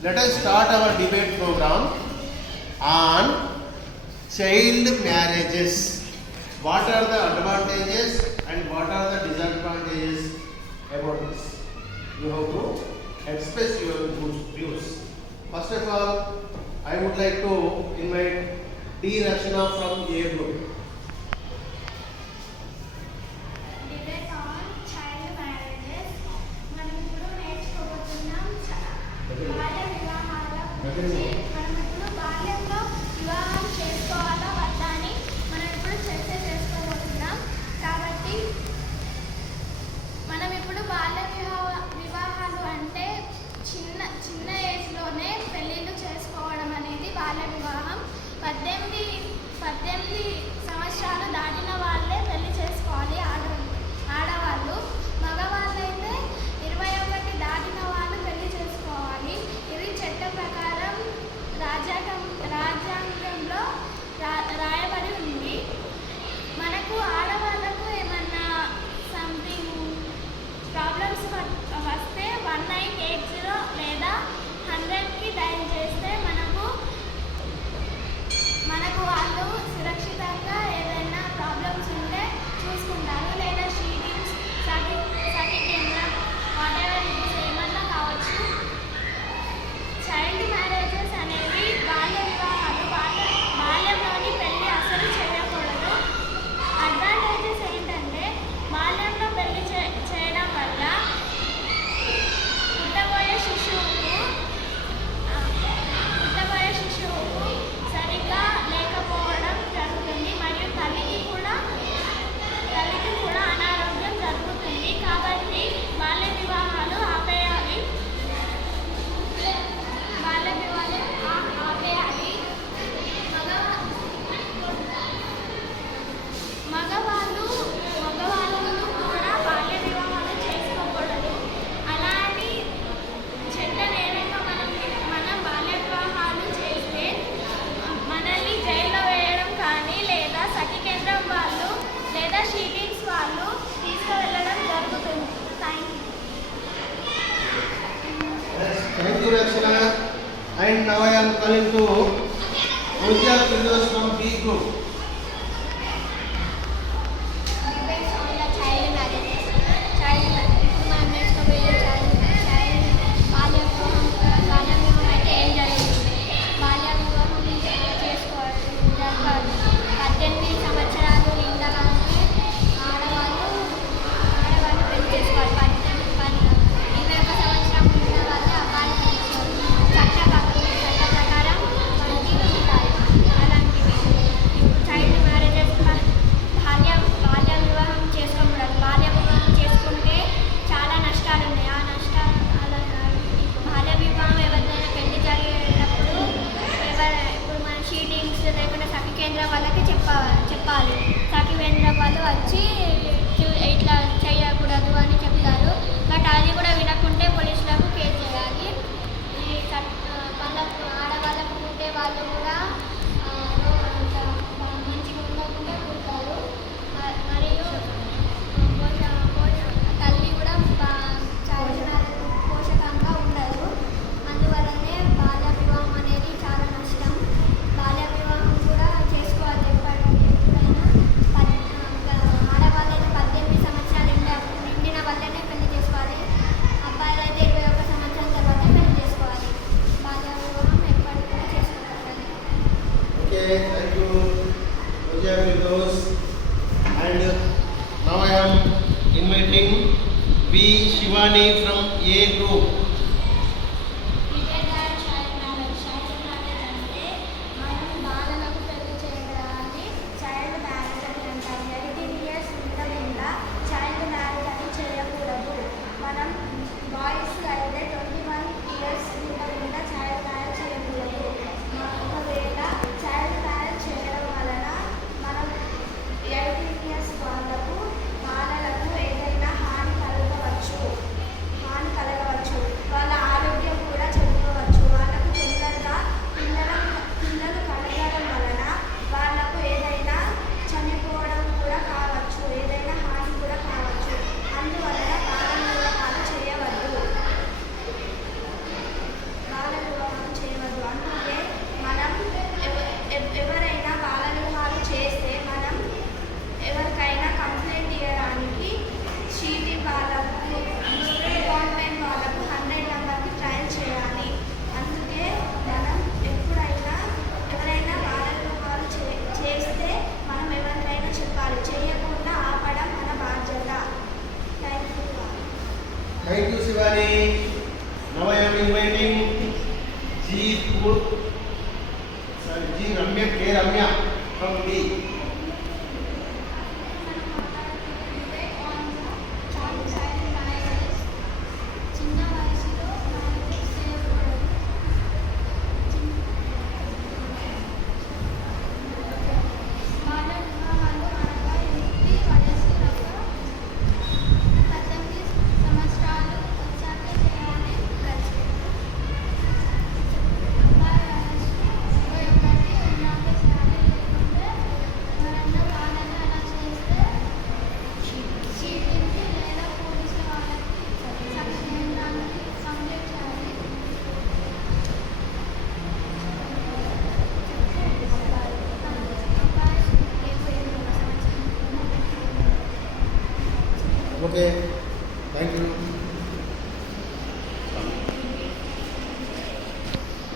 Let us start our debate program on child marriages. What are the advantages and what are the disadvantages about this? You have to express your views. First of all, I would like to invite D. Rachana from A group. Debate on child marriages. మనం ఇప్పుడు నేర్చుకోబోతున్నాం బాల్య వివాహాల గురించి. మనం ఇప్పుడు బాల్యంలో వివాహం చేసుకోవాలా వద్దా అని మనం ఇప్పుడు చర్చ చేసుకోబోతున్నాం. కాబట్టి మనం ఇప్పుడు బాల్య వివాహాలు అంటే చిన్న ఏజ్లోనే పెళ్ళిళ్ళు చేసుకోవడం అనేది బాల్య వివాహం. 18 సంవత్సరాలు దాటిన వాళ్ళే పెళ్లి చేసుకోవాలి ఆడవాళ్ళు. మగవాళ్ళైతే 21 దాటిన వాళ్ళు పెళ్లి చేసుకోవాలి. ఇది చట్టం ప్రకారం రాజ్యాంగంలో రాయబడి ఉంది. మనకు ఆడవాళ్ళకు ఏమన్నా సంథింగ్ ప్రాబ్లమ్స్ వస్తే 1980 లేదా 100కి డయల్ చేస్తే మనకు వాళ్ళు సురక్షితంగా ఏదైనా ప్రాబ్లమ్స్ ఉంటే చూసుకుంటారు. లేదా షీటింగ్స్ సఖి కేంద్రం వాటెవర్ ఏమన్నా కావచ్చు. చైల్డ్ మ్యారేజెస్ అనేవి బాల్య వివాహాలు. బాల్యంలోని పెళ్లి అసలు చేయకూడదు. అడ్వాంటేజెస్ ఏంటంటే బాల్యంలో పెళ్లి చేయడం వల్ల పుట్టబోయే శిశువుకు సరిగ్గా లేకపోవడం జరుగుతుంది మరియు తల్లికి కూడా అనారోగ్యం జరుగుతుంది. కాబట్టి బాల్య వివాహాలు ఆపేయాలి. మగవాళ్ళను కూడా బాల్య వివాహాలు చేసుకోకూడదు. అలాంటి చెడ్డ నేరంగా మనం బాల్య వివాహాలు చేస్తే మనల్ని జైల్లో వేయడం కానీ లేదా సఖి కేంద్రం వాళ్ళు లేదా షీటింగ్స్ వాళ్ళు తీసుకువెళ్ళడం జరుగుతుంది. Thank you, Rachana. And now I am calling to Pooja Firdaus from B group. Depends on the child marriages. ఇప్పుడు మనం నేర్చుకోబోయే బాల్య వివాహం అయితే ఏం జరుగుతుంది? బాల్య వివాహం చేసుకోవడం జరగదు. 18 సంవత్సరాలు నిండగానే ఆడవాళ్ళు పెళ్లి చేసుకోవాలి. 21 సంవత్సరం ఉన్న వాళ్ళు అబ్బాయిలు పెళ్లి చేసుకోవాలి. చట్ట ప్రకారం మనకి ఉంటాయి అలాంటివి. చైల్డ్ మ్యారేజెస్ బాల్య వివాహం చేసుకోకూడదు. బాల్య వివాహం చేసుకుంటే చాలా నష్టాలు ఉన్నాయి. ఆ నష్టాలు బాల్య వివాహం ఎవరినైనా పెళ్లి జరిగేటప్పుడు ఇప్పుడు మన షీటింగ్స్ లేకుండా సఖి కేంద్రం వాళ్ళకి చెప్పాలి. సఖి కేంద్రం వాళ్ళు వచ్చి ఇట్లా చేయకూడదు అని చెప్తారు. బట్ అది కూడా వినకుంటే పోలీసులకు కేసు చేయాలి. వాళ్ళకు ఆడవాళ్ళకు పుట్టే వాళ్ళు కూడా మంచిగా ఉండకుండా పుడతారు. మరియు తల్లి కూడా పోషకంగా ఉండదు. అందువల్లనే బాల్య వివాహం అనేది చాలా నష్టం. బాల్య వివాహం కూడా చేసుకోవాలి. ఎప్పుడైనా ఆడవాళ్ళైతే 18 సంవత్సరాలు నిండిన వాళ్ళనే పెళ్లి చేసుకోవాలి. అబ్బాయిలు అయితే 21 సంవత్సరం తర్వాత పెళ్లి చేసుకోవాలి. బాల్య వివాహం ఎప్పటికీ కూడా చేసుకోవాలి. Okay, thank you, Pooja Firdaus. And now I am inviting B. Shivani from A group. Child marriage అంటే మనం బాలలకు పెళ్లి చేయడాన్ని చైల్డ్ మ్యారేజ్ అని అంటారు. 18 years ఉండకుండా చైల్డ్ మ్యారేజ్ అని చేయకూడదు. మనం బాయ్స్ అయితే 21 years ఉండకుండా చైల్డ్ మ్యారేజ్ చేయకూడదు. ఒకవేళ చైల్డ్ మ్యారేజ్ చేయడం వలన మనం 18 years బాలలకు ఏదైనా హాని కలగవచ్చు. Okay, Ramya from B. చిన్న వయసులో మ్యారేజ్ చేయకూడదు. బాల వివాహాలు అనగా యుక్తి వయస్సులకు 18 సంవత్సరాలు వచ్చాక చేయాలి. అబ్బాయి వయసు 21 ఉన్నాక చేయాలి. లేకుంటే ఎవరన్నా వాళ్ళని అలా చేస్తే చీటింగ్ లేదా పోలీసుల వాళ్ళకి సాక్ష్యానికి కంప్లైంట్ చేయాలి. అబ్బాయి Okay, thank you.